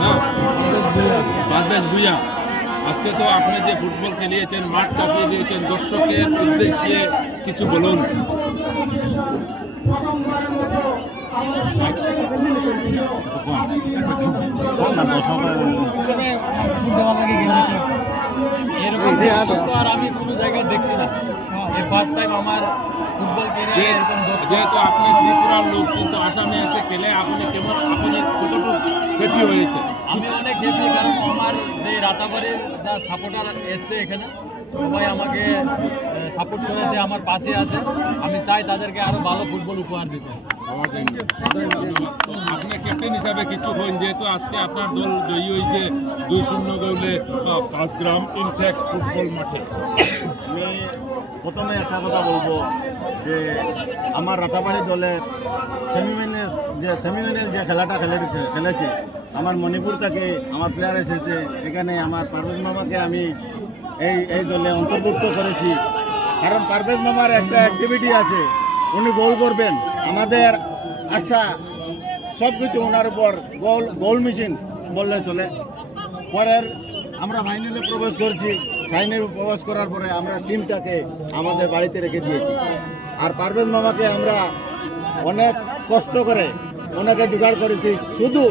হ্যাঁ, পারভেজ ভুঁইয়া। আজকে তো আপনি যে ফুটবল খেলিয়েছেন, মাঠ কাঁপিয়ে দিয়েছেন, দর্শকের উদ্দেশ্যে কিছু বলুন। এরকম দর্শক তো আর আমি কোনো জায়গায় দেখছি না। এই ফার্স্ট টাইম আমার ফুটবল ক্যারিয়ারে এরকম দর্শক। যেহেতু আপনি ত্রিপুরার লোক, কিন্তু আসামে এসে খেলে আপনি কেমন, আপনি কতটুকু হ্যাপি হয়েছে? আমি অনেক হ্যাপি, কারণ আমার যে রাতাবাড়ির যা সাপোর্টার এসছে এখানে, সবাই আমাকে সাপোর্ট করেছে, আমার পাশে আছে। আমি চাই তাদেরকে আরো ভালো ফুটবল উপহার দিতে। আপনি ক্যাপ্টেন হিসাবে কিছু হন, যেহেতু আজকে আপনার দল জয়ী হয়েছে 2-0 গোলে 5 গ্রাম ইনফ্যাক্ট ফুটবল মাঠে। আমি প্রথমে একটা কথা বলবো যে আমার রাতাবাড়ি দলের সেমিফাইনাল যে খেলাটা খেলেছে আমার মণিপুর থেকে আমার প্লেয়ার এসেছে। এখানে আমার পারভেজ মামাকে আমি এই দলে অন্তর্ভুক্ত করেছি, কারণ পারভেজ মামার একটা অ্যাক্টিভিটি আছে, উনি গোল করবেন। আমাদের আশা সব কিছু ওনার উপর, গোল মেশিন বললে চলে। পরের আমরা ফাইনালে প্রবেশ করছি, ফাইনালে প্রবেশ করার পরে আমরা টিমটাকে আমাদের বাড়িতে রেখে দিয়েছি। আর পারভেজ মামাকে আমরা অনেক কষ্ট করে ওনাকে জোগাড় করেছি। শুধু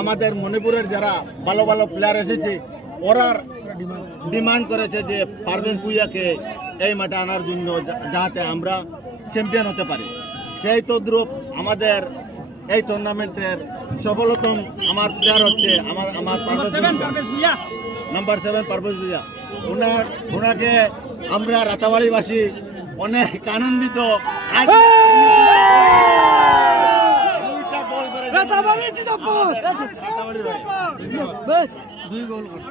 আমাদের মণিপুরের যারা ভালো ভালো প্লেয়ার এসেছে, ওরা ডিমান্ড করেছে যে পারভেজ ভুঁইয়াকে এই মাঠে আনার জন্য, যাতে আমরা চ্যাম্পিয়ন হতে পারি। সেই তদ্রুপ আমাদের এই টুর্নামেন্টের সফলতম আমার প্লেয়ার হচ্ছে আমার পারভেজ ভুঁইয়া, নাম্বার 7 পারভেজ ভুঁইয়া। ওনাকে আমরা রাতাবাড়িবাসী অনেক আনন্দিত। দুই গোল করে